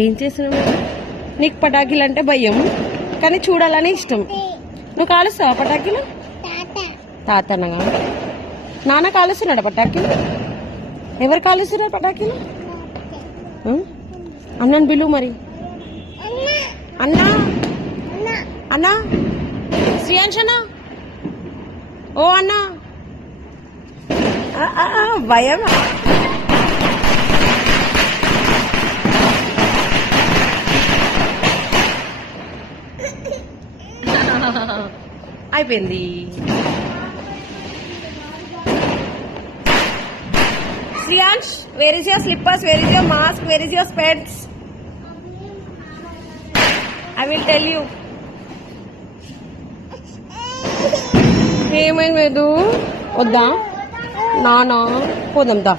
ఏం చేస్తున్నావు? నీకు పటాకీలు అంటే భయం కానీ చూడాలని ఇష్టం. నువ్వు కాలుస్తావా పటాకీలు? తాతనగా నాన్న కాలుస్తున్నాడు పటాకీలు. ఎవరు కాలుస్తున్నారు పటాకీలు? అన్నను పిలువు మరి. అన్నా అన్నా శ్రీయాంష్ అన్నా, ఓ అన్నా. భయం అయిపోయింది. Shreyansh, where is your slippers, where is your mask, where is your specs? I will tell you. ఏమైంది? వద్దా నానా? పోదాం దా.